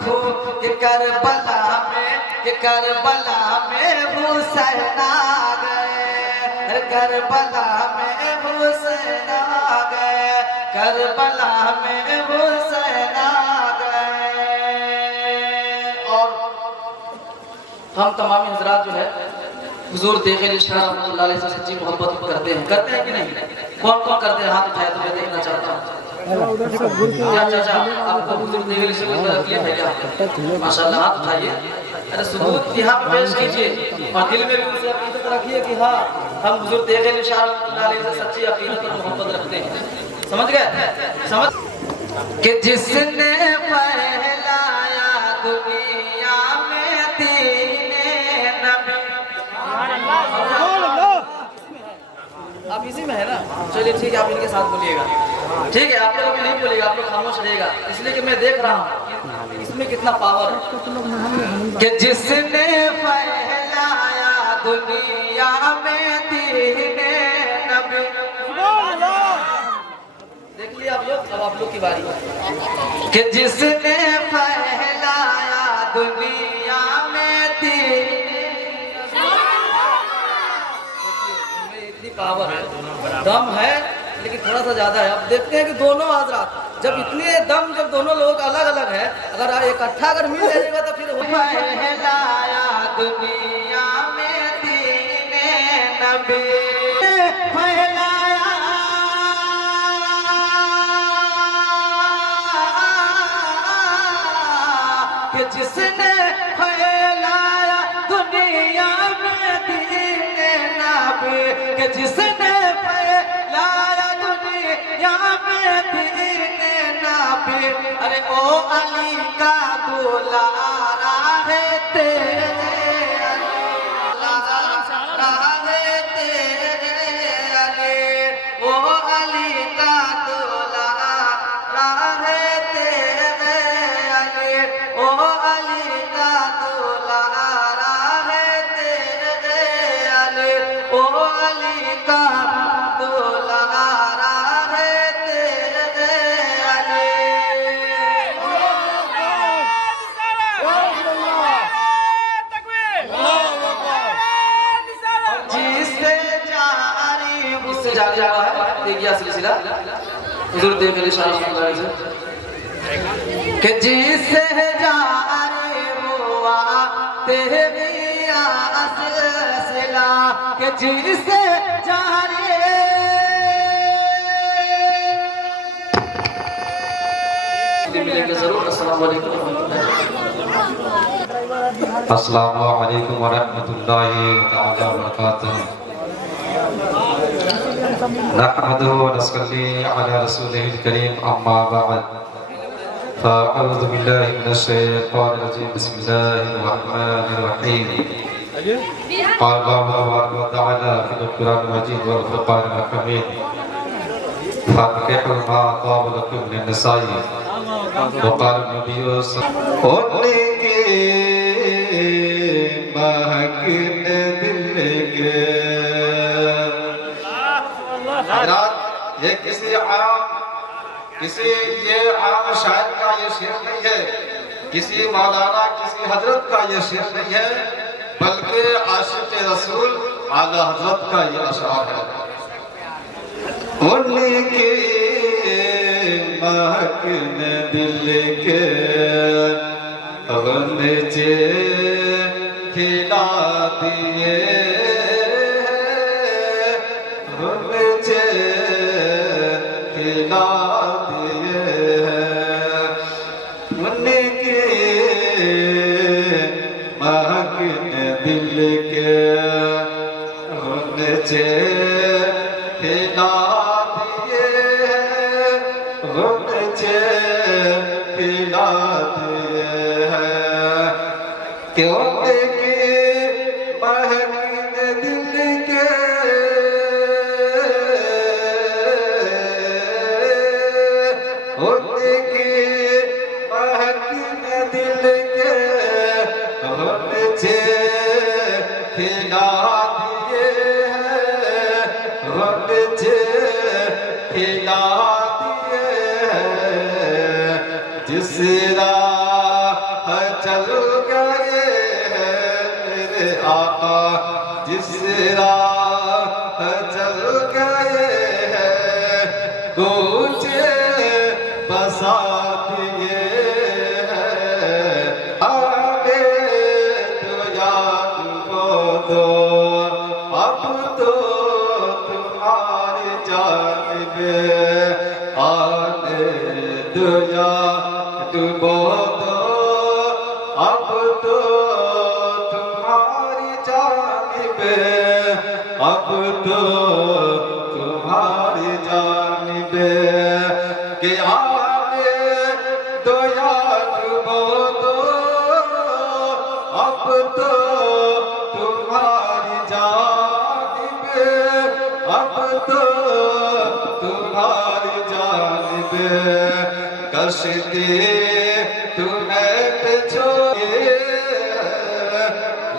دیکھو کہ کربلا میں حسین آ گئے، کربلا میں حسین آ گئے، کربلا میں حسین آ گئے۔ اور ہم تمام حضرات جو ہے حضور دیکھ شاہ رحمۃ اللہ علیہ سے سچی محبت کرتے ہیں کہ نہیں؟ کون کون کرتے ہیں؟ ہاتھ اٹھائے تو میں دیکھنا چاہتا ہوں۔ کیا چاچا آپ کو حضور دیکھ سے کوئی تکلیف ہے کیا؟ ماشاءاللہ ہاتھ اٹھائیے، ارے ثبوت یہاں پہ پیش کیجیے اور دل میں بھی اسے عقیدت رکھیے کہ ہاں ہم حضور دیکھ شاہ رحمۃ اللہ علیہ سے سچی عقیدت اور محبت رکھتے ہیں۔ سمجھ گئے؟ کہ جس نے پھیلایا دنیا میں دین نبی۔ آپ اسی میں ہے نا؟ چلیے ٹھیک ہے، آپ ان کے ساتھ بولیے گا، ٹھیک ہے؟ آپ لوگ ابھی نہیں بولیے گا، آپ لوگ خاموش رہے گا، اس لیے کہ میں دیکھ رہا ہوں اس میں کتنا پاور ہے۔ کہ جس نے پھیلایا دنیا میں دین نبی۔ دیکھ لیا آپ لوگ، اب آپ لوگ کی باری ہے۔ کہ جس نے پھیلایا دنیا میں دین، اتنی پاور ہے، دم ہے لیکن تھوڑا سا زیادہ ہے۔ اب دیکھتے ہیں کہ دونوں حضرات جب اتنے دم، جب دونوں لوگ الگ الگ ہیں، اگر اکٹھا اگر مل جائے گا تو پھر پھیلایا دنیا میں دین نبی، پھیلایا کہ جس نے پھیلایا دنیا میں دین نبی، کہ جس نے پھیلایا دنیا میں دین نبی۔ ارے او علی کا دلارا ہے تیرے علی، دلارا ہے تیرے علی، او علی کا دلارا ہے تیرے علی، او علی کا دلارا ہے تیرے علی، او علی کا دلارا ہے تیرے علی۔ جس سے جاری، اس سے جاری آ رہا ہے دیکھیا سلسلہ حضور دیکھ علیہ شاہ رحمۃ اللہ علیہ سے، کہ جس سے جاری ہوا تیری سلسلہ، کہ جس سے جاری ملیں گے ضرور۔ السلام علیکم ورحمۃ اللہ۔ السلام علیکم ورحمۃ اللہ تعالی وبرکاتہ۔ نحمده ونصلي على رسوله الكريم، اما بعد، فاعوذ باللہ من الشیطان الرجیم، بسم اللہ الرحمن الرحیم۔ قال الله تبارک وتعالى في القرآن المجيد والفرقان الحميد، فانكحوا ما طاب لكم من النساء، وقال النبي صلی اللہ علیہ حضرات، یہ کسی یہ عام شاعر کا یہ شعر نہیں ہے، کسی مولانا کسی حضرت کا یہ شعر نہیں ہے، بلکہ عاشق رسول اعلی حضرت کا یہ اشعار ہے۔ ان کے مہکنے دل کے غنچے کھلا دیے، غنچے کھلا دیے، ان کے مہکنے دل کے غنچے کھلا دیے، غنچے کھلا دیے ہیں، کہ ان کے مہکنے دل کے جس راہ گئے ہیں کوچے بسا دیے ہیں ہمیں تو یاد کو دو اب تو تمہاری جانب آنے دو یاد کو دو اب تو تمہاری جانب اب تو تمہاری جانب کہ آنے دو یاد کو دو اب تو تمہاری جانب اب تو تمہاری جانب کشتی تمہیں پچھوڑے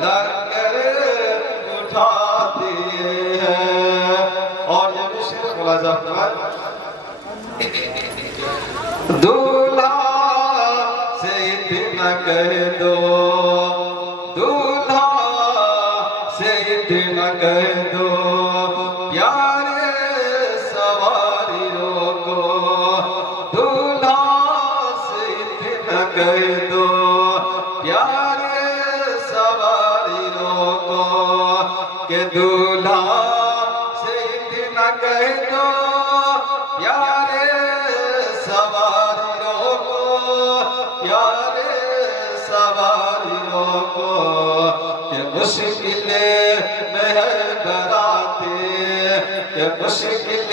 لنگر اٹھا دیے ہیں اور یہ بھی شعر ملاحظہ فرمائیں دولہا سے اتنا کہہ دو دولہا سے اتنا کہہ دو پیارے سواریوں کو دولہا سے اتنا کہہ دو پیارے سواریوں کو کہ دولہا سے اتنا کہہ دو پیارے سواریوں کو پیارے سواریوں کو کہ مشکلیں میں ہے براتے کہ مشکلیں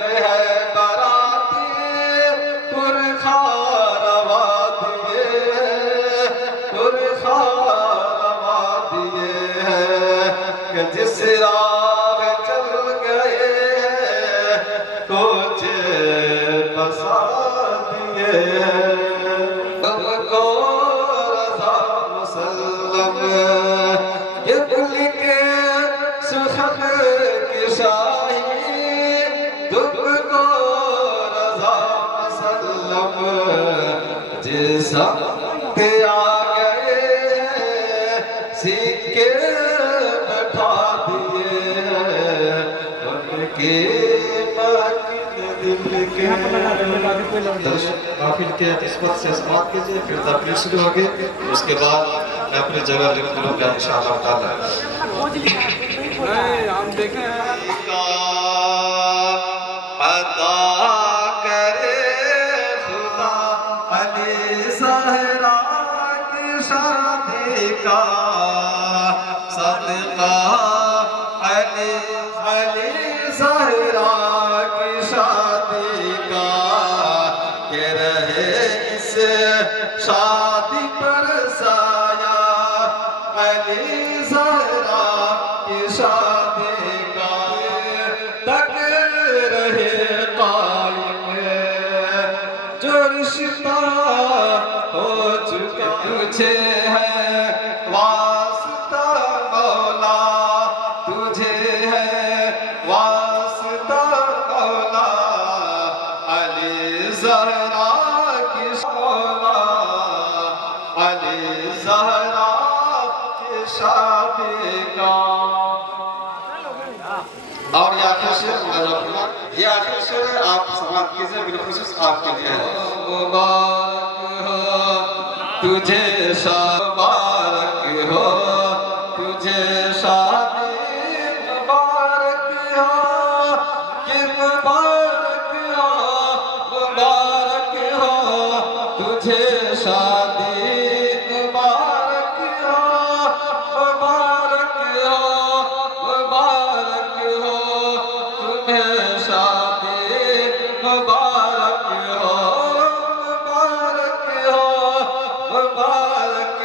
میں ہے براتے پرخار وادیے پرخار وادیے کہ جس راہ چل گئے کوچے بسا دیے تم کو رضا مسلم یہ دل کے سخن کی شاہی تم کو رضا مسلم جس وقت آ گئے سکے بٹھا دیے ان کے محفل کے نسبت سے سماعت کیجئے پھر تقریر شروع ہوگی اس کے بعد میں اپنی جگہ لکھ لوں گا انشاءاللہ تعالی عطا کرے خدا علی زہرا کی شادی کا صدقہ علی زہرا کی شادی کا کہ رہے اس شادی پر سایہ علی زہرا کی شادی کا تک رہے قائم جو رشتہ ہو چکا تجھے ہے واسطہ مولا تجھے ہے واسطہ مولا علی زہرا کی مولا علی زہرا کی شادی کا اور یہ آخر شعر یہ آخر شعر آپ سماعت کیجئے بالخصوص آپ کے لیے ہے مبارک ہو تجھے مبارک ہو تجھے شادی مبارک ہو کہ مبارک ہو تجھے شادی مبارک ہو مبارک ہو تمہیں شادی مبارک ہو مبارک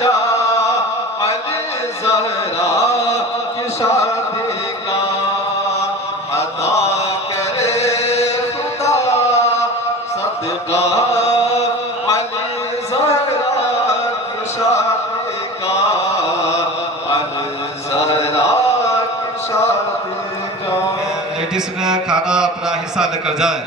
سچا علی زہرا کی شادی کا عطا کرے خدا صدقہ علی زہرا کی شادی کا علی زہرا کی شادی کا لیڈیز میں کھانا اپنا حصہ لے کر جائیں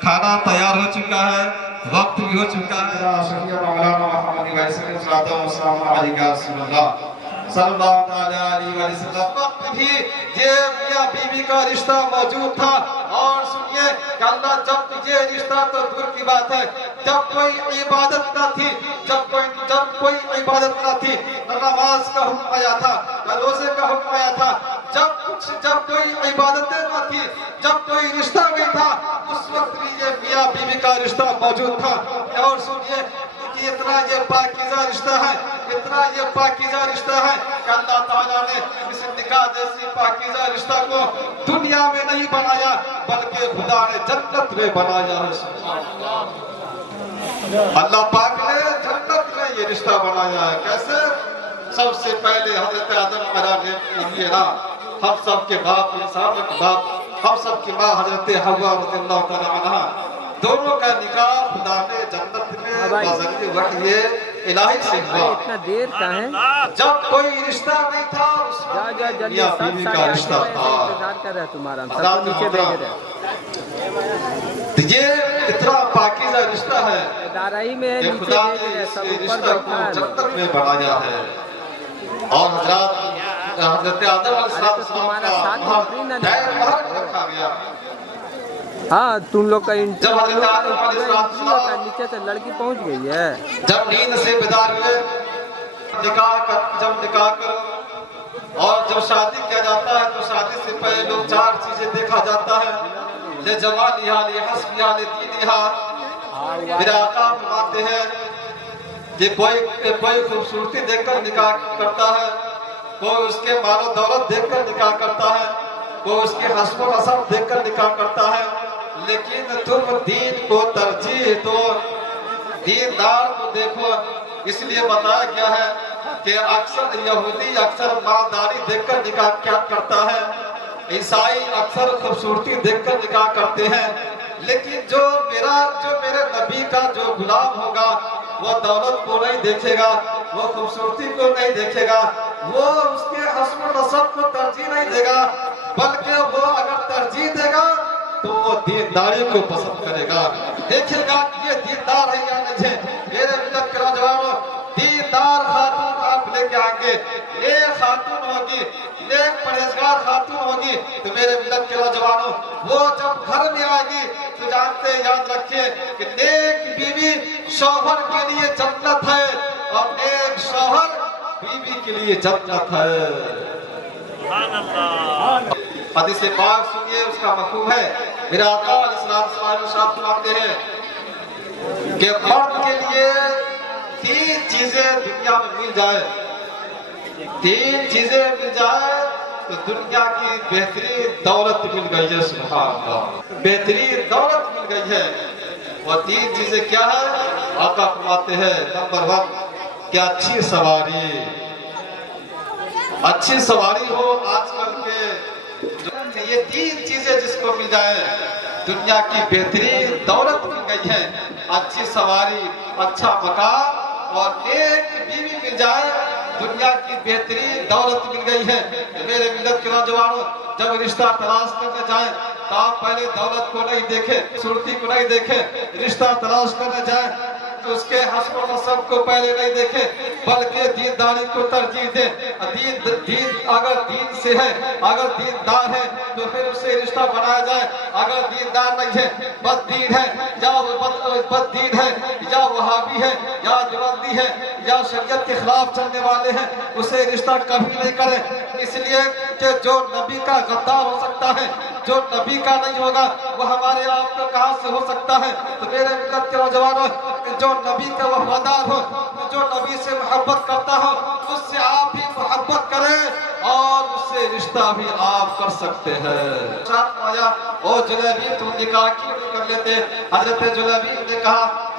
کھانا تیار ہو چکا ہے وقت بھی ہو چکا ہے شکریہ مولانا محمد وائسلم صلی اللہ علیہ وسلم صلی اللہ علیہ وسلم وقت بھی یہ میاں بیوی کا رشتہ موجود تھا اور سنیے کہ اللہ جب یہ رشتہ تو دور کی بات ہے جب کوئی عبادت نہ تھی جب کوئی عبادت نہ تھی نہ نماز کا حکم آیا تھا نہ روزے کا حکم آیا تھا جب کوئی عبادتیں نہ تھی جب کوئی رشتہ نہیں تھا اس وقت بھی یہ میاں بیوی کا رشتہ موجود تھا اور سنیے کہ اتنا یہ پاکیزہ رشتہ ہے اتنا یہ پاکیزہ رشتہ ہے کہ اللہ تعالیٰ نے اس نکاح جیسی پاکیزہ رشتہ کو دنیا میں نہیں بنایا بلکہ خدا نے جنت میں بنایا ہے اللہ پاک نے جنت میں یہ رشتہ بنایا ہے کیسے سب سے پہلے حضرت آدم علیہ ہم سب کے باپ انسانوں کے باپ ہم سب کی ماں حضرت حوا رضی اللہ تعالی عنہ دونوں کا نکاح خدا نے جنت میں بذریعہ وحی الہی سے ہوا اتنا دیر کا ہے جب کوئی رشتہ نہیں تھا اس وقت میاں بیوی کا رشتہ تھا انتظار کر رہا ہے تمہارا ہم سب کو نیچے بھیج رہے یہ اتنا پاکیزہ رشتہ ہے ادارہ ہی میں کہ نیچے خدا بھیج نے رہے اس سب اوپر رشتہ کو بیٹھا ہے جنت میں بنایا ہے اور حضرت آدم علیہ السلام کا دائر رکھا گیا ہاں تم لوگ کا جب حضرت آدم علیہ السلام نیچے سے لڑکی پہنچ گئی ہے جب نیند سے بیدار ہوئے جب نکاح کرو اور جب شادی کیا جاتا ہے تو شادی سے پہلے لوگ چار چیزیں دیکھا جاتا ہے لے جمالہا لے حسبہا لے دینہا میرے آقا فرماتے ہیں کہ کوئی خوبصورتی دیکھ کر نکاح کرتا ہے کوئی اس کے مال و دولت دیکھ کر نکاح کرتا ہے کوئی اس کے حسب و نسب دیکھ کر نکاح کرتا ہے لیکن تم دین کو ترجیح دو دیندار کو دیکھو اس لیے بتایا گیا ہے کہ اکثر یہودی اکثر مالداری دیکھ کر نکاح کیا کرتا ہے عیسائی اکثر خوبصورتی دیکھ کر نکاح کرتے ہیں لیکن جو میرے نبی کا جو غلام ہوگا وہ دولت کو نہیں دیکھے گا وہ خوبصورتی کو نہیں دیکھے گا وہ اس کے حسب و نسب کو ترجیح نہیں دے گا بلکہ وہ اگر ترجیح دے گا تو وہ دینداری کو پسند کرے گا دیکھے گا کہ یہ دیندار ہے یا نہیں ہے میرے ملت کے نوجوانوں دیندار خاتون آپ لے کے آئیں گے نیک خاتون ہوگی نیک پرہیزگار خاتون ہوگی تو میرے ملت کے نوجوانوں وہ جب گھر میں آئے گی تو جانتے یاد رکھیں کہ نیک بیوی شوہر کے لیے جنت ہے اور نیک شوہر بیوی کے لیے جنت ہے حدیث پاک سنیے اس کا مفہوم ہے میرا آقا علیہ السلام شاہ فرماتے ہیں کہ مرد کے لیے تین چیزیں دنیا میں مل جائے تین چیزیں مل جائے تو دنیا کی بہترین دولت مل گئی ہے سبحان اللہ بہترین دولت مل گئی ہے وہ تین چیزیں کیا ہے آقا فرماتے ہیں نمبر 1 کہ اچھی سواری ہو آج کل کے یہ تین چیزیں جس کو مل جائے دنیا کی بہترین دولت مل گئی ہے اچھی سواری اچھا مکان اور ایک بیوی مل جائے دنیا کی بہترین دولت مل گئی ہے میرے ملت کے نوجوانوں جب رشتہ تلاش کرنے جائیں تو آپ پہلے دولت کو نہیں دیکھیں صورتی کو نہیں دیکھیں رشتہ تلاش کرنے جائیں تو اس کے حسب و نسب کو پہلے نہیں دیکھیں بلکہ دینداری کو ترجیح دیں اگر دین سے ہے اگر دیندار ہے تو پھر اس سے رشتہ بنایا جائے اگر دیندار نہیں ہے بد دین ہے یا بد دین ہے یا وہابی ہے یا دیوبندی ہے یا شریعت کے خلاف چلنے والے ہیں اسے رشتہ کبھی نہیں کریں اس لیے کہ جو نبی کا غدار ہو سکتا ہے جو نبی کا نہیں ہوگا وہ ہمارے آپ کا کہاں سے ہو سکتا ہے تو میرے ملت کے نوجوانوں جو نبی کا وفادار ہو جو نبی سے محبت کرتا ہو اس سے آپ بھی محبت کریں اور اس سے رشتہ بھی آپ کر سکتے ہیں او جلیبی تم نکاح کیوں کر لیتے حضرت جلیبی نے کہا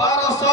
1200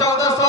1400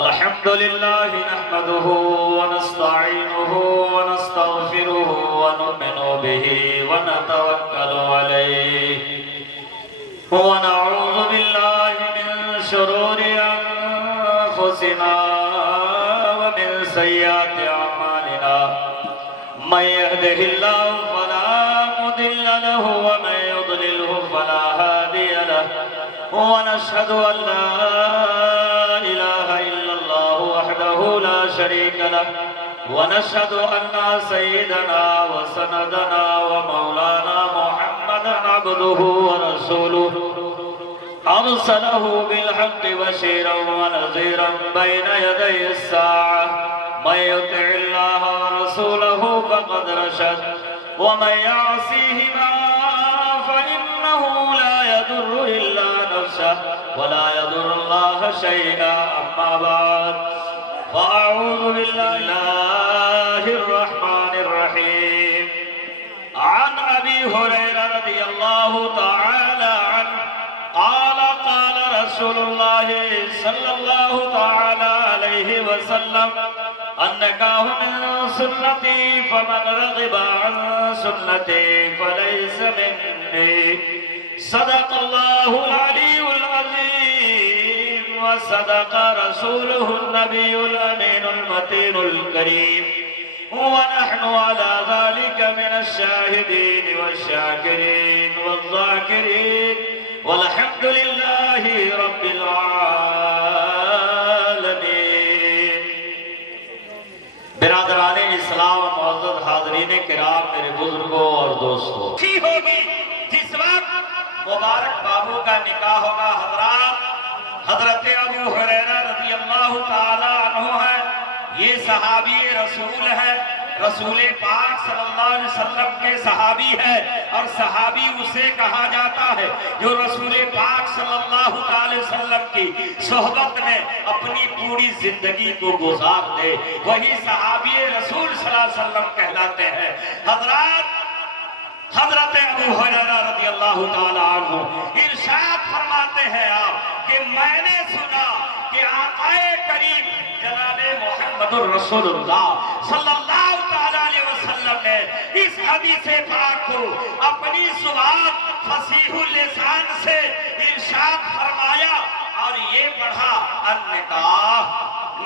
الحمدللہ نحمده ونستعینه ونستغفره ونؤمن به ونتوکل علیہ ونعوذ باللہ من شرور انفسنا ومن سیئات اعمالنا من يهده اللہ فلا مضل له ومن يضلله فلا هادی له ونشهد ان لا لا شريك له ونشهد أن سيدنا وسندنا ومولانا محمدا عبده ورسوله أرسله بالحق بشيرا ونذيرا بين يدي الساعة من يطع الله ورسوله فقد رشد ومن يعصيهما فإنه لا يضر إلا نفسه ولا يضر الله شيئا. أما بعد فأعوذ بالله الرحمن الرحيم عن أبي هريرة رضي الله تعالى عنه قال قال رسول الله صلى الله تعالى عليه وسلم النكاح من سنتي فمن رغب عن سنتي فليس مني. صدق الله العلي العظيم وصدق رسوله النبي الأمين المتين الكريم ونحن على ذلك من الشاهدين والشاكرين والذاكرين والحمد لله رب العالمين. برادران اسلام معزز حاضرین کرام، میرے بزرگوں اور دوستوں، ہوگی جس وقت مبارک بابو کا نکاح ہوگا. حضرت ابو ہریرہ رضی اللہ تعالی عنہ ہے، یہ صحابی رسول ہے، رسول پاک صلی اللہ علیہ وسلم کے صحابی ہے، اور صحابی اسے کہا جاتا ہے جو رسول پاک صلی اللہ علیہ وسلم کی صحبت میں اپنی پوری زندگی کو گزار دے، وہی صحابی رسول صلی اللہ علیہ وسلم کہلاتے ہیں. حضرت ابو ہریرہ رضی اللہ تعالی عنہ ارشاد فرماتے ہیں آپ کہ میں نے سنا کہ آقا کریم جناب محمد الرسول اللہ صلی اللہ علیہ وسلم نے اس حدیث پاک کو اپنی زبان فصیح اللسان سے ارشاد فرمایا اور یہ پڑھا النکاح.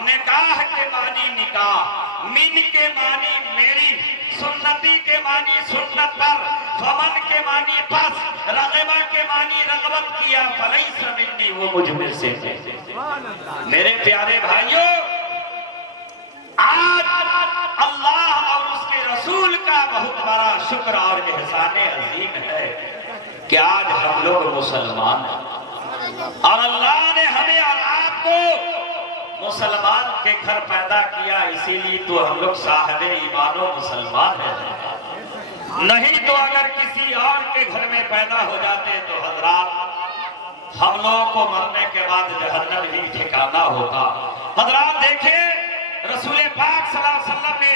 نکاح کے معنی نکاح، من کے معنی میری، سنتی کے معنی سنت پر، فمن کے معنی پس، رغبہ کے معنی رغبت کیا، فلیس منی، وہ مجھ میں سے. میرے پیارے بھائیوں، آج اللہ اور اس کے رسول کا بہت بڑا شکر اور احسان عظیم ہے کہ آج ہم لوگ مسلمان ہیں، اور اللہ نے ہمیں اور آپ کو مسلمان کے گھر پیدا کیا، اسی لیے تو ہم لوگ صاحب ایمان و مسلمان ہیں. نہیں تو اگر کسی اور کے گھر میں پیدا ہو جاتے تو حضرات ہم لوگوں کو مرنے کے بعد جہنم ہی ٹھکانہ ہوتا. حضرات دیکھیں، رسول پاک صلی اللہ علیہ وسلم نے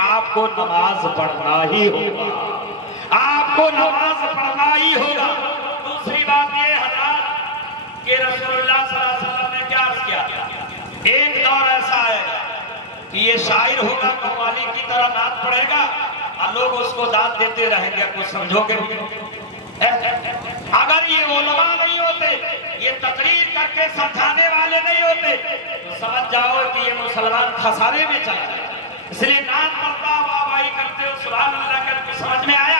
آپ کو نماز پڑھنا ہی ہوگا، آپ کو نماز پڑھنا ہی ہوگا۔ دوسری بات یہ حضرات کہ رسول اللہ صلی اللہ علیہ وسلم نے کیا عرض کیا، ایک دور ایسا ہے کہ یہ شاعر ہوگا، قوالی کی طرح نعت پڑھے گا اور لوگ اس کو داد دیتے رہیں گے، کچھ سمجھو گے بھی۔ اگر یہ علماء نہیں ہوتے، یہ تقریر کر کے سمجھانے والے نہیں ہوتے، تو سمجھ جاؤ کہ یہ مسلمان خسارے میں چلا جائے۔ اس لیے نعت پڑھتا واہ واہی کرتے ہو سبحان اللہ کر کچھ سمجھ میں آیا؟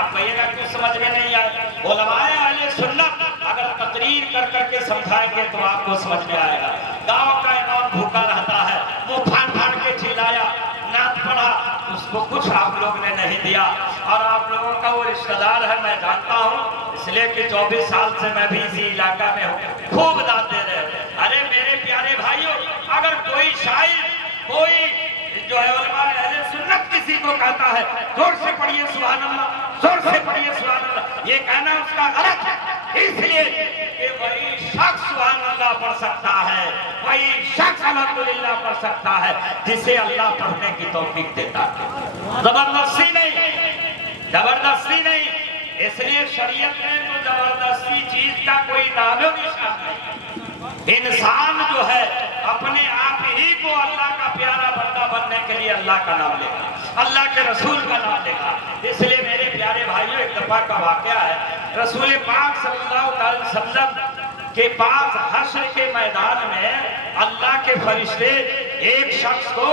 آپ کہیے گا کچھ سمجھ میں نہیں آیا۔ علماء اہل سنت اگر تقریر کر کر کے سمجھائیں گے تو آپ کو سمجھ میں آئے گا۔ گاؤں کا امام بھوکا رہتا ہے، وہ پھاڑ پھاڑ کے چلایا، نعت پڑھا، اس کو کچھ آپ لوگ نے نہیں دیا، اور آپ لوگوں کا وہ رشتہ دار ہے میں جانتا ہوں، اس لیے کہ 24 سال سے میں بھی اسی علاقہ میں ہوں، خوب داد دے رہے۔ ارے میرے پیارے بھائیوں، اگر کوئی شاعر، کوئی جو ہے علماء اہل سنت کسی کو کہتا ہے زور سے پڑھیے سبحان اللہ، زور سے پڑھیے سبحان اللہ، یہ کہنا اس کا غلط ہے، اس لیے کہ وہی شخص سبحان اللہ پڑھ سکتا ہے، وہی شخص الحمدللہ پڑھ سکتا ہے جسے اللہ پڑھنے کی توفیق دیتا ہے۔ زبردستی نہیں، زبردستی نہیں، اس لیے شریعت میں تو زبردستی چیز کا کوئی نام و نشان نہیں۔ انسان جو ہے اپنے آپ ہی کو اللہ کا پیارا بندہ بننے کے لیے اللہ کا نام لے گا، اللہ کے رسول کا نام لے گا۔ اس لیے میرے پیارے بھائیوں، ایک دفعہ کا واقعہ ہے، رسول پاک صلی اللہ علیہ وسلم کے پاس حشر کے میدان میں اللہ کے فرشتے ایک شخص کو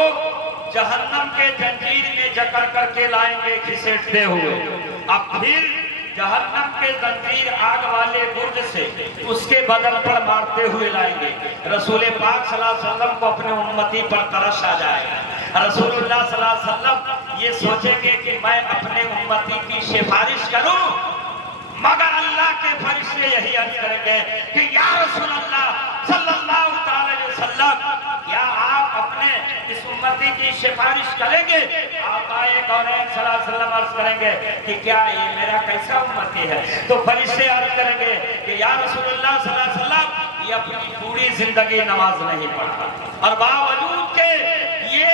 جہنم کے زنجیر میں جکڑ کر کے لائیں گے گھسیٹتے ہوئے، اب پھر جہنم کے زنجیر آگ والے برج سے اس کے بدن پر مارتے ہوئے لائیں گے۔ رسول پاک صلی اللہ علیہ وسلم کو اپنے امتی پر ترس آ جائے گا۔ رسول اللہ صلی اللہ علیہ وسلم یہ سوچیں گے کہ میں اپنے امتی کی سفارش کروں، مگر اللہ کے فرشتے یہی عرض کریں گے کہ یا رسول اللہ صلی اللہ علیہ وسلم، کیا آپ اپنے اس امتی کی سفارش کریں گے؟ آقا کونین صلی اللہ علیہ وسلم عرض کریں گے کہ کیا یہ میرا کیسا امتی ہے؟ تو فرشتے عرض کریں گے کہ یا رسول اللہ صلی اللہ علیہ وسلم، یہ اپنی پوری زندگی نماز نہیں پڑھا، اور باوجود کہ یہ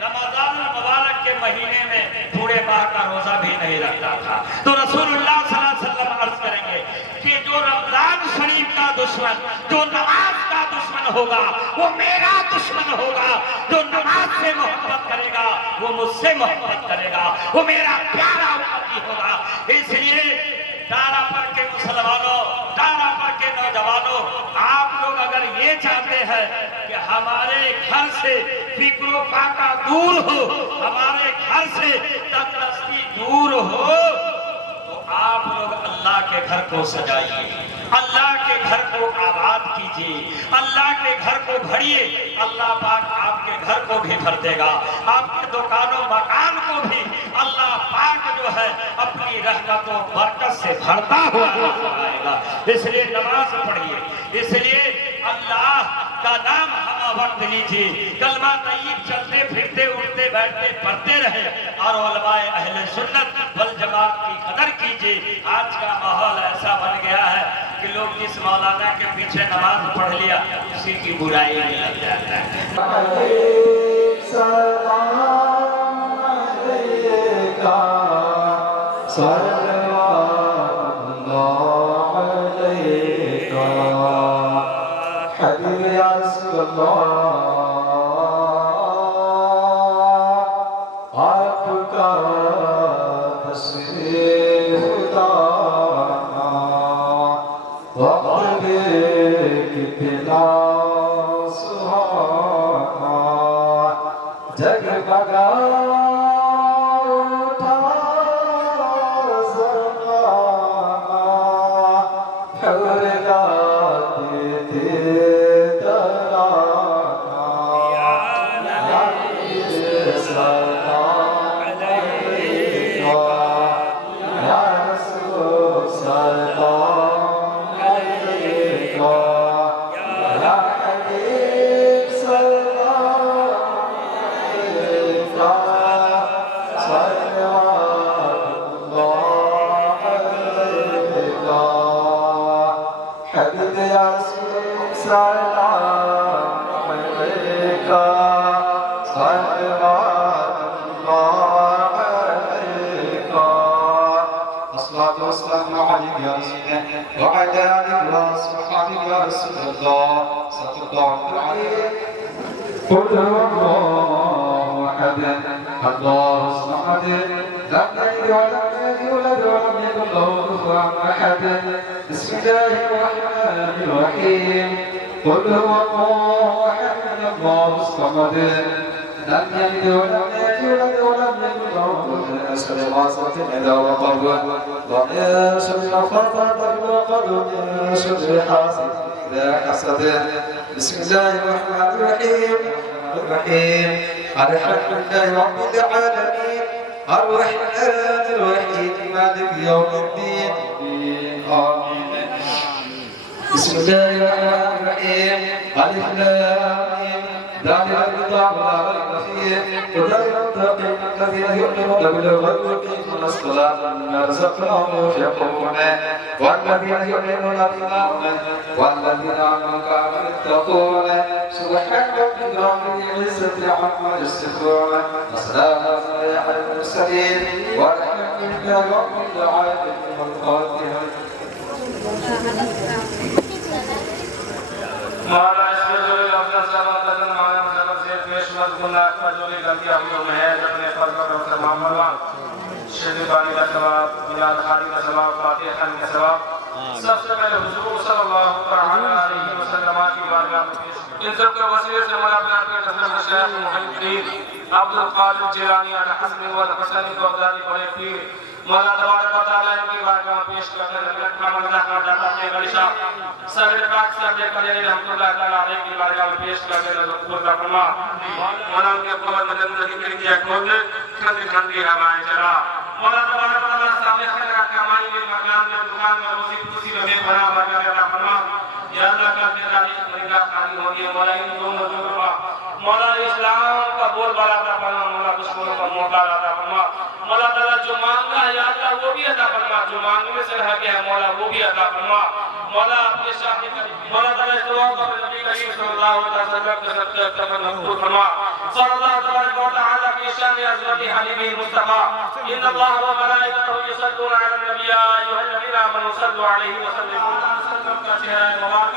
رمضان المبارک کے مہینے میں پورے ماہ کا روزہ بھی نہیں رکھتا تھا۔ تو رسول اللہ صلی اللہ علیہ وسلم عرض کریں گے کہ جو رمضان شریف کا دشمن، جو نماز کا دشمن ہوگا وہ میرا دشمن ہوگا، جو نماز سے محبت کرے گا وہ مجھ سے محبت کرے گا، وہ میرا پیارا امتی ہوگا۔ اس لیے ڈارا پر کے مسلمانوں، ڈارا پر کے نوجوانوں، آپ لوگ اگر یہ چاہتے ہیں کہ ہمارے گھر سے فکر و فاقہ دور ہو، ہمارے گھر سے تندرستی دور ہو، تو آپ لوگ اللہ کے گھر کو سجائیے، اللہ کے گھر کو آباد کیجیے، اللہ کے گھر کو بھریے، اللہ پاک آپ کے گھر کو بھی بھر دے گا، آپ کے دکان و مکان کو بھی اللہ پاک جو ہے اپنی رحمت و برکت سے بھرتا ہوا آئے گا۔ اس لیے نماز پڑھیے، اس لیے اللہ کا نام ہم وقت لیجیے، کلمہ طیب چلتے پھرتے اٹھتے بیٹھتے پڑھتے رہے، اور علماء اہل سنت والجماعت کی قدر کیجیے۔ آج کا ماحول ایسا بن گیا ہے کہ لوگ جس مولانا کے پیچھے نماز پڑھ لیا اسی کی برائی میں لگ جاتا ہے۔ سلام علیکہ صلوات وعلى آله وصحبه يا رسول الله صلى الله عليه. قل هو الله أحد الله الصمد لم يلد ولم يولد ولم يكن له كفوا أحد. بسم الله الرحمن الرحيم. قل هو الله أحد الله الصمد لم يلد ولم يولد ولم يكن له كفوا أحد. غاسقة إذا وقب ومن شر الخطر وقد ومن شر حاسد إذا حسد. بسم الله الرحمن الرحيم. الحمد لله رب العالمين الرحمن الرحيم مالك يوم الدين. آمين. بسم الله الرحمن الرحيم. ألف لام ميم ذلك الكتاب لا ريب فيه هدى للمتقين الذين يؤمنون بالغيب ويقيمون الصلاة ومما رزقناهم ينفقون والذين يؤمنون بما والذين آمنوا كانوا يتقون. سبحان ربك رب العزة عما يصفون وسلام على المرسلين والحمد لله رب العالمين. الفاتحة. مولا اس میں جو بھی اپنا سلام تکن مانا مطلب سے پیشمت گناہ کا جو بھی غلطیاں ہوئی محض اپنے فضل و رحمت معاف فرما. شیخ بانی کا ثواب، بلال خانی کا ثواب، فاتح خان کا ثواب سب سے پہلے حضور صلی اللہ علیہ وسلم کی بارگاہ میں پیش کریں. ان سب کے وسیلے سے مولا اپنے آپ کے حضرت شیخ محی الدین عبد القادر جیلانی الحسنی والحسنی بغدادی بڑے پیر مولا تبارک و تعالی ان کی بارگاہ میں پیش کرتے ہیں. اکرم اللہ کا داتا اپنے غریشہ صدر پاک صاحب کلیل رحمۃ اللہ تعالی علیہ کی بارگاہ میں پیش کرتے ہیں. ذکر کا فرما مولا ان کے قوت میں زندگی کی کیا کھولنے ٹھنڈی ٹھنڈی ہوائیں چلا. مولا تبارک و تعالی سامنے خیر کا کمائی میں مکان میں دکان میں روزی خوشی میں بے پناہ بارگاہ عطا فرما. یا اللہ کا تاریخ مریضہ خالی ہو گئی مولا ان دونوں جگہ مولا اسلام کا بول بالا عطا فرما. مولا دشمنوں کا موقع عطا فرما. مولا تعالی جو مانگا ہے یا اللہ وہ بھی عطا فرما. جو مانگنے سے رہ گیا ہے مولا وہ بھی عطا فرما. مولا اپنے شاہد مولا تعالی اس دعا کو اپنے نبی کریم صلی اللہ علیہ وسلم کے ساتھ تفن مقبول فرما. صلی اللہ تبارک و تعالی کی شان عظمت حبیبہ مصطفی ان اللہ و ملائکته یصلون علی النبی یا ایھا الذین آمنوا صلوا علیہ وسلموا تسلیما. کا چہرہ مبارک